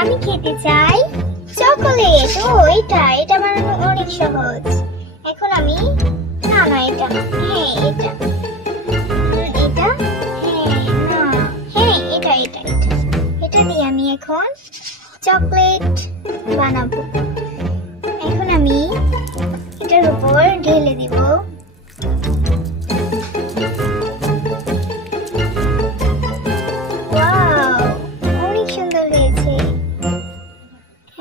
আমি খেতে চাই চকোলেট। ও এটা বানানো অনেক সহজ। এখন আমি না না এটা না, হ্যাঁ এটা এটা হ্যাঁ না হ্যাঁ এটা এটা এটা এটা দিয়ে আমি এখন চকলেট বানাবো। এখন আমি এটার উপর ঢেলে দিব।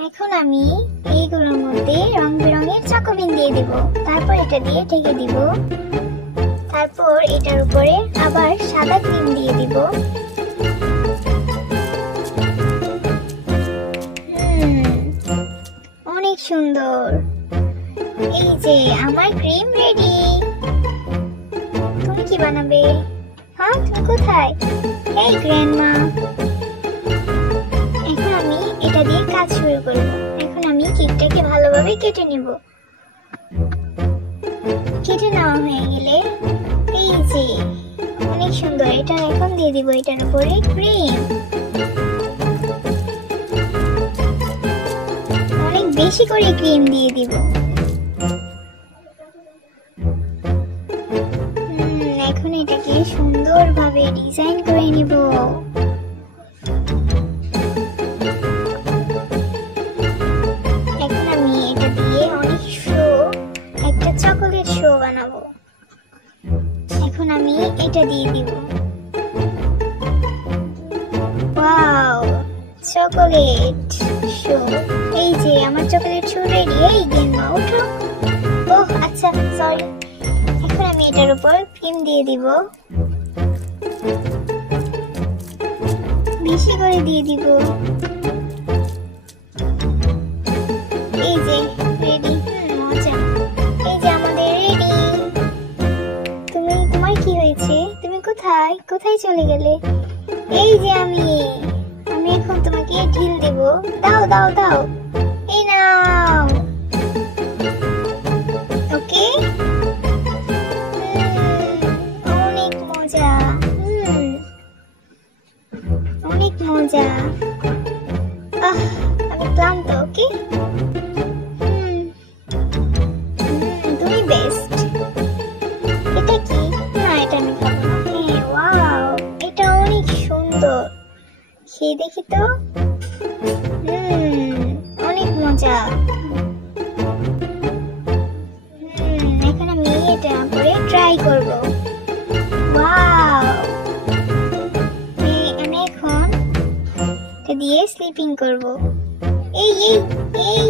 এখন আমি এইগুলোর মধ্যে রং বেরঙের চকোবিন দিয়ে দিব। তারপর এটা দিয়ে ঢেকে দিব। তারপর এটার উপরে আবার সাদা ক্রিম দিয়ে দিব। অনেক সুন্দর। এই যে আমার ক্রিম রেডি। তুমি কি বানাবে? হ্যাঁ, তুমি কোথায়? এই গ্র্যান্ডমা। এখন আমি এটা দিয়ে কাজ শুরু করব। এখন আমি কেকটাকে ভালোভাবে কেটে নিব। কেটে নেওয়া হয়ে গেলে এই যে অনেক সুন্দর। এটা এখন দিয়ে দিব এটার উপরে ক্রিম। অনেক বেশি করে ক্রিম দিয়ে দিব। এখন এটাকে সুন্দরভাবে ডিজাইন করে নিব। এখন আমি এটা দিয়ে অনেক একটা চকোলেট শো বানাবো। এখন আমি এটা দিয়ে দিব। Wow, chocolate show. এই যে আমার চকোলেট শো রেডি। এই গ্র্যান্ডমা ওঠো। ওহ আচ্ছা, সরি। এখন আমি এটার উপর ক্রিম দিয়ে দিব। বেশি করে দিয়ে দিব। এই যে রেডি। মজা। এই যে আমাদের রেডি। তোমার কি হয়েছে? তুমি কোথায় কোথায় চলে গেলে? এই যে আমি এখন তোমাকে ঢিল দেব। দাও দাও দাও। এই নাও। ওকে। অনেক মজা। অনেক মজা। আমি ক্লান্ত। ওকে, তুমি বেস্ট। এটা কি? না, এটা আমি খাবো না। হ্যাঁ, ওয়াও, এটা অনেক সুন্দর। খেয়ে দেখি তো। অনেক মজা। এখন আমি এটা করে ট্রাই করব। ওয়াও, আমি এখন এটা দিয়ে স্লিপিং করব। এই এই এই